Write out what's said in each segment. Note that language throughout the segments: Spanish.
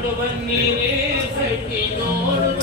ಮಾಡುವ ನೀರೇ ಸಖಿ ನೋಡು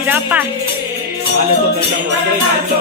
Irapa. Vale,